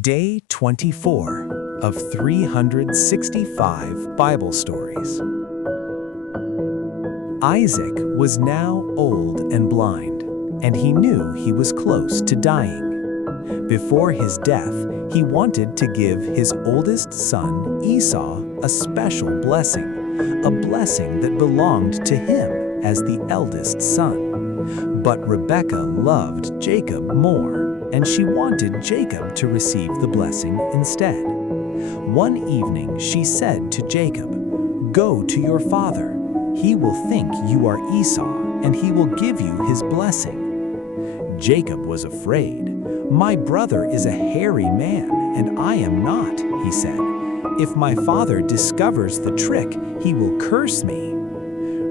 Day 24 of 365 Bible Stories. Isaac was now old and blind, and he knew he was close to dying. Before his death, he wanted to give his oldest son, Esau, a special blessing, a blessing that belonged to him as the eldest son. But Rebekah loved Jacob more, and she wanted Jacob to receive the blessing instead. One evening she said to Jacob, "Go to your father. He will think you are Esau, and he will give you his blessing." Jacob was afraid. "My brother is a hairy man, and I am not," he said. "If my father discovers the trick, he will curse me."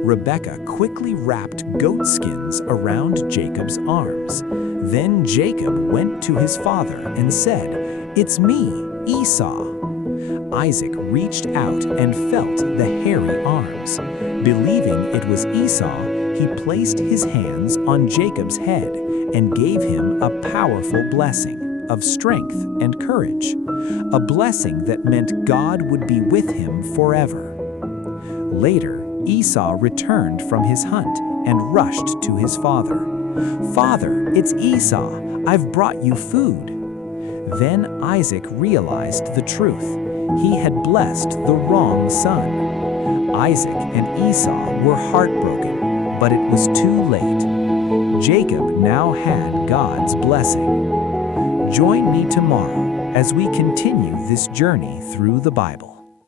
Rebekah quickly wrapped goat skins around Jacob's arms. Then Jacob went to his father and said, "It's me, Esau." Isaac reached out and felt the hairy arms. Believing it was Esau, he placed his hands on Jacob's head and gave him a powerful blessing of strength and courage, a blessing that meant God would be with him forever. Later, Esau returned from his hunt and rushed to his father. "Father, it's Esau. I've brought you food." Then Isaac realized the truth. He had blessed the wrong son. Isaac and Esau were heartbroken, but it was too late. Jacob now had God's blessing. Join me tomorrow as we continue this journey through the Bible.